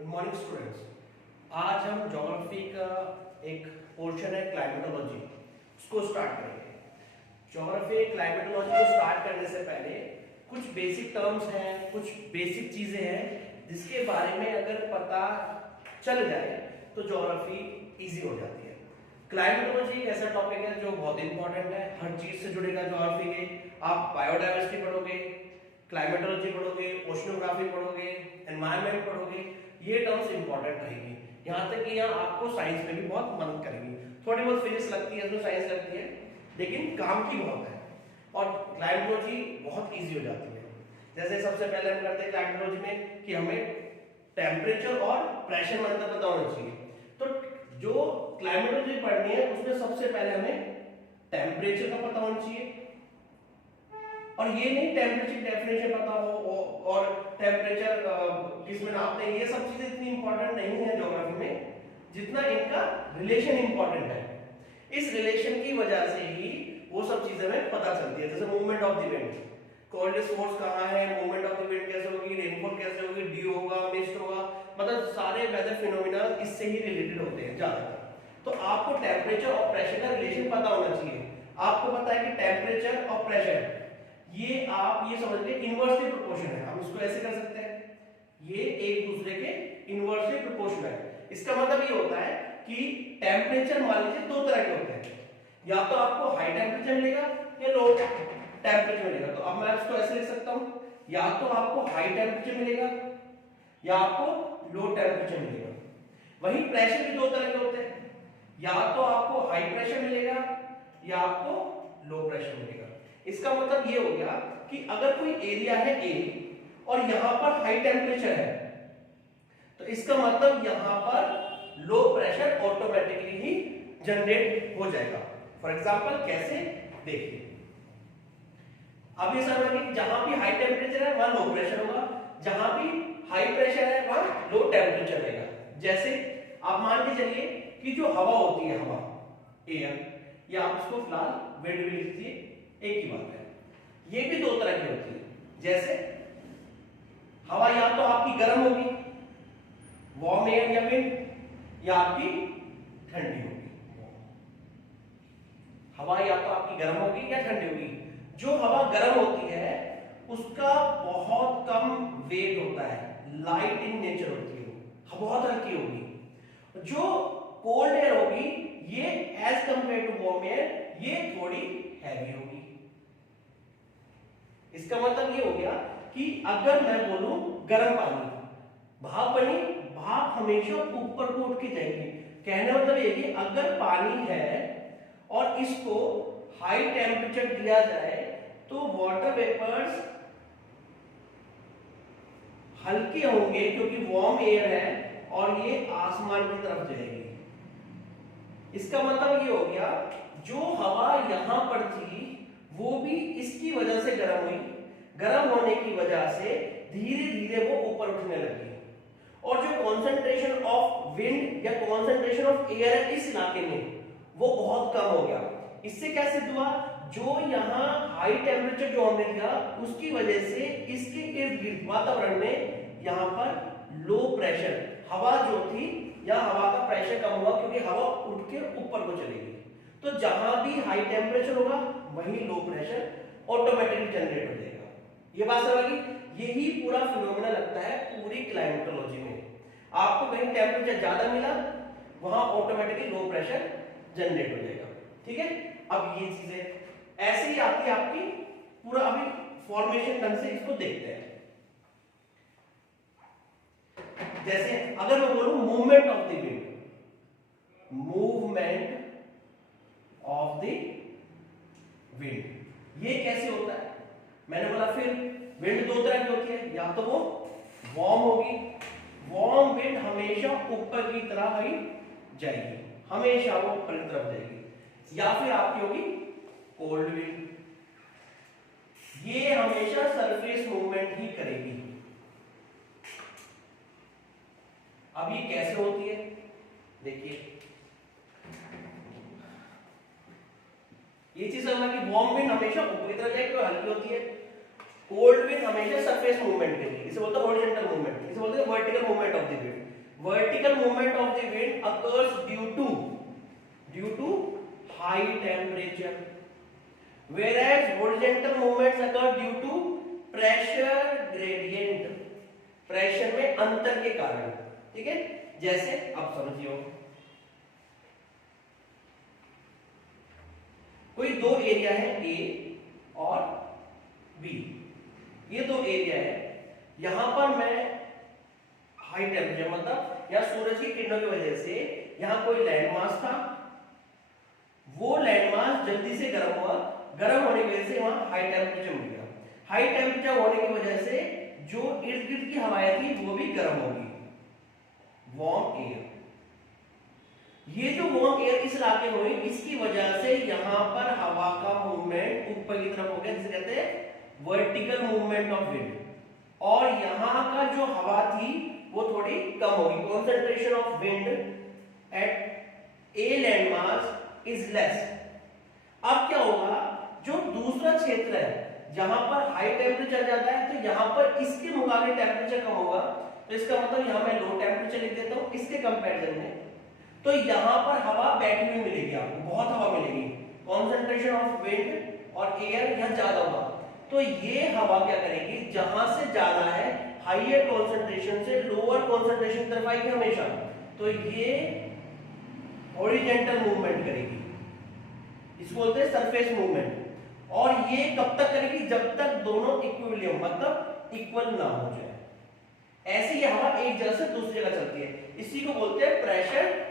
Good morning students. आज हम geography का एक पोर्शन है क्लाइमेटोलॉजी, उसको स्टार्ट करेंगे। ज्योग्राफी क्लाइमेटोलॉजी को स्टार्ट करने से पहले कुछ बेसिक टर्म्स हैं, कुछ बेसिक चीजें हैं जिसके बारे में अगर पता चल जाए तो ज्योग्राफी इजी हो जाती है। क्लाइमेटोलॉजी एक ऐसा टॉपिक है जो बहुत इंपॉर्टेंट है, हर चीज से जुड़ेगा ज्योग्राफी के। आप बायोडाइवर्सिटी पढ़ोगे, क्लाइमेटोलॉजी पढ़ोगे, ओशनोग्राफी पढ़ोगे, एनवायरनमेंट पढ़ोगे, ये टर्म्स इंपॉर्टेंट रहेगी। यहाँ तक कि यहाँ आपको साइंस में भी बहुत मदद करेगी। थोड़ी बहुत फिजिक्स लगती है, इसमें साइंस लगती है, लेकिन काम की बहुत है और क्लाइमेटोलॉजी बहुत इजी हो जाती है। जैसे सबसे पहले हम करते हैं क्लाइमेटोलॉजी में कि हमें टेम्परेचर और प्रेशर में अंतर पता होना चाहिए। तो जो क्लाइमेटोलॉजी पढ़नी है उसमें सबसे पहले हमें टेम्परेचर का पता होना चाहिए। और ये नहीं टेम्परेचर डेफिनेशन पता हो और टेम्परेचर किसमें नापते हैं, ये सब चीजें इतनी इंपॉर्टेंट नहीं है ज्योग्राफी में जितना इनका रिलेशन इंपॉर्टेंट है। इस रिलेशन की वजह से ही वो सब चीजें हमें पता चलती है। जैसे movement of the wind, coldest force कहाँ है, मूवमेंट ऑफ द विंड कैसे होगी, रेनफॉल कैसे होगी, ड्यू होगा, मिस्ट होगा, मतलब सारे वेदर फिनोमिना इससे ही रिलेटेड होते हैं ज्यादातर। तो आपको टेम्परेचर और प्रेशर का रिलेशन पता होना चाहिए। आपको पता है कि टेम्परेचर और प्रेशर ये आप ये समझ लीजिए इनवर्सली प्रोपोर्शन है। हम इसको ऐसे कर सकते हैं, ये एक दूसरे के इनवर्सली प्रोपोर्शनल है। इसका मतलब ये होता है कि टेम्परेचर मान लीजिए दो तरह के होते हैं, या तो आपको हाई टेम्परेचर मिलेगा या लो टेम्परेचर मिलेगा। तो अब मैं इसको ऐसे लिख सकता हूं, या तो आपको हाई टेम्परेचर मिलेगा या आपको लो टेम्परेचर मिलेगा। वही प्रेशर भी दो तरह के होते हैं, या तो आपको हाई प्रेशर मिलेगा या आपको लो प्रेशर मिलेगा। इसका मतलब ये हो गया कि अगर कोई एरिया है ए और यहां पर हाई टेम्परेचर है तो इसका मतलब यहां पर लो प्रेशर ऑटोमेटिकली ही जनरेट हो जाएगा। फॉर एग्जांपल कैसे, देखिए अब ये समझ कि जहां भी हाई टेम्परेचर है वहां लो प्रेशर होगा, जहां भी हाई प्रेशर है वहां लो टेम्परेचर रहेगा। जैसे आप मान के चलिए कि जो हवा होती है, हवा एयर, या आप इसको फिलहाल विंड भी लिख दीजिए, एक ही बात है। ये भी दो तरह की होती है। जैसे हवा या तो आपकी गर्म होगी, वार्म एयर या विंड, या आपकी ठंडी होगी। हवा या तो आपकी गर्म होगी या ठंडी होगी। जो हवा गर्म होती है उसका बहुत कम वेट होता है, लाइट इन नेचर होती है, वो बहुत हल्की होगी। जो कोल्ड एयर होगी ये as compare to warm air ये थोड़ी हैवी होगी। इसका मतलब ये हो गया कि अगर मैं बोलूं गर्म पानी, भाप बनी, भाप हमेशा ऊपर को उठ के जाएगी। कहने मतलब ये कि अगर पानी है और इसको हाई टेम्परेचर दिया जाए तो वाटर वेपर्स हल्के होंगे क्योंकि वार्म एयर है और ये आसमान की तरफ जाएगी। इसका मतलब ये हो गया जो हवा यहां पर थी वो भी इसकी वजह से गर्म हुई, गर्म होने की वजह से धीरे धीरे वो ऊपर उठने लगी। और जो कॉन्सेंट्रेशन ऑफ विंड या कॉन्सेंट्रेशन ऑफ एयर है इस इलाके में वो बहुत कम हो गया। इससे क्या सिद्ध हुआ, जो यहाँ हाई टेम्परेचर जो हमने दिया उसकी वजह से इसके इर्द गिर्द वातावरण में यहाँ पर लो प्रेशर हवा जो थी या हवा का प्रेशर कम हुआ क्योंकि हवा उठ के ऊपर को चलेगी। तो जहां भी हाई टेम्परेचर होगा वहीं लो प्रेशर ऑटोमेटिकली जनरेट हो जाएगा। ये बात समझ गई। यही पूरा फिनोमेना लगता है पूरी क्लाइमेटोलॉजी में। आपको कहीं टेम्परेचर ज्यादा मिला वहां ऑटोमेटिकली लो प्रेशर जनरेट हो जाएगा। ठीक है, अब ये चीजें ऐसे ही आती है आपकी पूरा। अभी फॉर्मेशन ढंग से इसको देखते हैं। जैसे अगर मैं बोलूं movement of the wind, movement of the wind ये कैसे होता है, मैंने बोला फिर विंड दो तरह की होती है, या तो वो वार्म होगी, वार्म विंड हमेशा ऊपर की तरफ ही जाएगी, हमेशा वो ऊपर की तरफ जाएगी। या फिर आपकी होगी कोल्ड विंड, ये हमेशा सरफेस मूवमेंट ही करेगी। अब ये कैसे होती है देखिए, ये चीज समझना कि वार्म विंड हमेशा ऊपर की तरफ जाएगी, हल्की होती है। कोल्ड विंड हमेशा सरफेस मूवमेंट करेगी, इसे बोलते हैं हॉरिजॉन्टल मूवमेंट, इसे बोलते हैं vertical movement of the wind. vertical movement of the wind occurs due to high temperature, whereas horizontal movements occur due to pressure gradient, pressure में अंतर के कारण। ठीक है, जैसे आप समझिए कोई दो एरिया है ए और बी, ये दो एरिया है, यहां पर मैं हाई टेम्परेचर मतलब या सूरज की किरणों की वजह से यहां कोई लैंड मास था, वो लैंड मास जल्दी से गर्म हुआ, गर्म होने की वजह से वहां हाई टेम्परेचर मिल गया। हाई टेम्परेचर होने की वजह से जो इर्द गिर्द की हवाएं थी वो भी गर्म होगी, वार्म एयर। ये जो वार्म एयर इस इलाके में हुई, इसकी वजह से यहां पर हवा का मूवमेंट ऊपर की तरफ हो गया, जिसे कहते हैं वर्टिकल मूवमेंट ऑफ विंड। और यहां का जो हवा थी वो थोड़ी कम होगी, concentration of wind eight a land mass is less. अब क्या होगा, जो दूसरा क्षेत्र है जहां पर हाई टेम्परेचर जाता है तो यहां पर इसके मुकाबले टेम्परेचर कम होगा, तो इसका मतलब यहां मैं लो टेम्परेचर लिख देता हूं इसके कंपैरिजन में। तो यहां पर हवा बैठी हुई मिलेगी, आपको बहुत हवा मिलेगी, कॉन्सेंट्रेशन ऑफ विंड और एयर यहां ज्यादा होगा। तो ये हवा क्या करेगी, जहां से ज्यादा है हाईयर कॉन्सेंट्रेशन से लोअर कॉन्सेंट्रेशन की तरफ आएगी हमेशा, तो ये हॉरिजॉन्टल मूवमेंट करेगी, इसको बोलते हैं सरफेस मूवमेंट। और ये कब तक करेगी, जब तक दोनों इक्विलिब्रियम मतलब इक्वल ना हो जाए। ऐसे ही हवा एक जगह से दूसरी जगह चलती है, इसी को बोलते हैं प्रेशर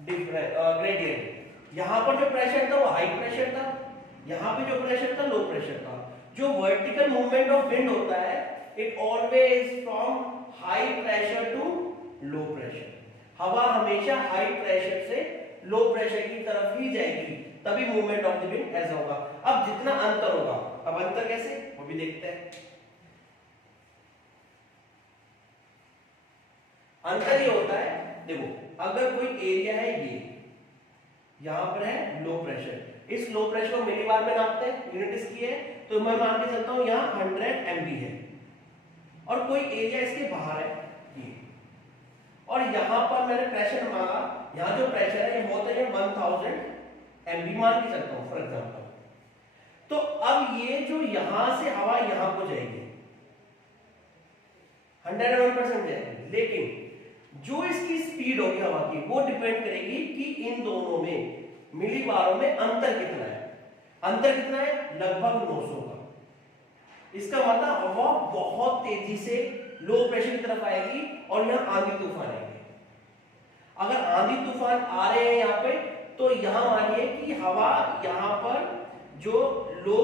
ग्रेडियंट। यहां पर जो प्रेशर था वो हाई प्रेशर था, यहां पे जो प्रेशर था लो प्रेशर था। जो वर्टिकल मूवमेंट ऑफ विंड होता है it always from high pressure to low pressure. हवा हमेशा हाई प्रेशर से लो प्रेशर की तरफ ही जाएगी, तभी मूवमेंट ऑफ द विंड ऐसा होगा। अब जितना अंतर होगा, अब अंतर कैसे वो भी देखते हैं। अंतर ये होता है, देखो अगर कोई एरिया है ये यहां पर है लो प्रेशर, इस लो प्रेशर को मिलीबार में नापते हैं, यूनिट इसकी है, तो मैं मान के चलता हूं यहां 100 MB है, और कोई एरिया इसके बाहर है ये, और यहां पर मैंने प्रेशर मांगा, यहां जो प्रेशर है ये होता है 1000 MB मान के चलता हूं फॉर एग्जांपल। तो अब ये जो यहां से हवा यहां को जाएगी 101% जाएगी, लेकिन जो इसकी स्पीड होगी हवा की वो डिपेंड करेगी कि इन दोनों में मिलीबारों में अंतर कितना है। अंतर कितना है, लगभग 900 का। इसका मतलब हवा बहुत तेजी से लो प्रेशर की तरफ आएगी और यहां आंधी तूफान आएंगे। अगर आंधी तूफान आ रहे हैं यहां पे, तो यहां मानिए कि हवा यहां पर जो लो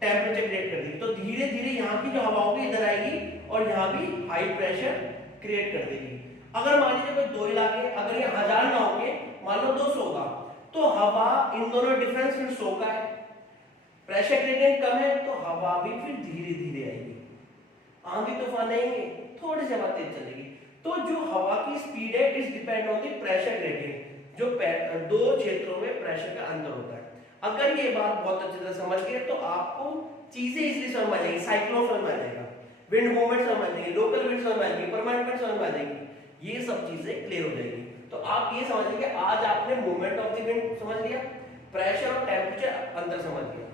टेम्परेचर क्रिएट कर देगी, तो धीरे धीरे यहां की जो हवा होगी इधर आएगी और यहां भी हाई प्रेशर क्रिएट कर देगी। अगर मान लीजिए कोई दो इलाके, अगर ये 1000 ना होंगे, मान लो 200 होगा, तो हवा इन दोनों डिफरेंस फिर 100 का है, प्रेशर ग्रेडियंट कम है तो हवा भी फिर धीरे धीरे आएगी, आंधी तूफान आएंगे, थोड़ी सी हवा तेज चलेगी। तो जो हवा की स्पीड है it depend on the pressure gradient, जो दो क्षेत्रों में प्रेशर का अंतर होता है। अगर ये बात बहुत अच्छे से समझ गए तो आपको चीजें इजीली समझ आ जाएगी, साइक्लोन समझ आ जाएगा, विंड मूवमेंट समझ आ जाएगी, लोकल विंड समझ आ जाएगी, परमानेंट विंड समझ आ जाएगी, ये सब चीजें क्लियर हो जाएगी। तो आप ये समझ लीजिए आज आपने मूवमेंट ऑफ द विंड समझ लिया, प्रेशर और टेम्परेचर अंतर समझ लिया,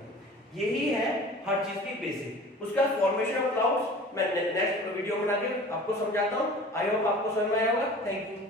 यही है हर चीज की बेसिक। उसका फॉर्मेशन ऑफ क्लाउड्स मैं नेक्स्ट वीडियो बना के आपको समझाता हूँ। आई होप आपको समझ में आया होगा। Thank you.